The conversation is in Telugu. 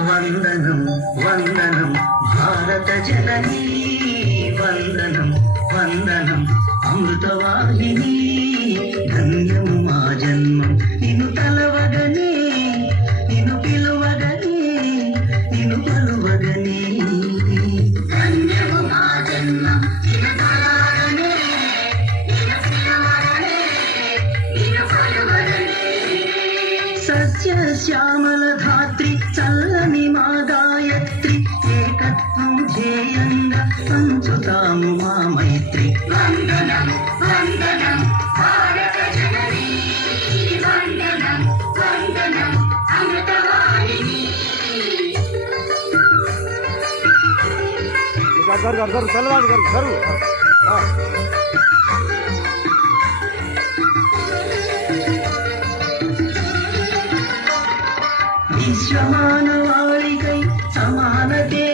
వందనం వందనం భారత జననీ వందనం వందనం అమృతవాహిని ధన్యం మా జన్మం నిన్ను తలవగనే నిన్ను పిలువగనే నిన్ను పలువగనే ధన్యం మా జన్మం నిన్ను తలవగనే నిన్ను పిలువగనే నిన్ను పలువగనే సత్య శ్యామల ధాత్రి చల్లని మా గాయత్రి ఏకత్వం ధ్యేయంగా పంచుతాము మా మైత్రి వందనం వందనం భారత జననీ వందనం వందనం అమృతవాహిని విశ్వమానవాళికై సమానతే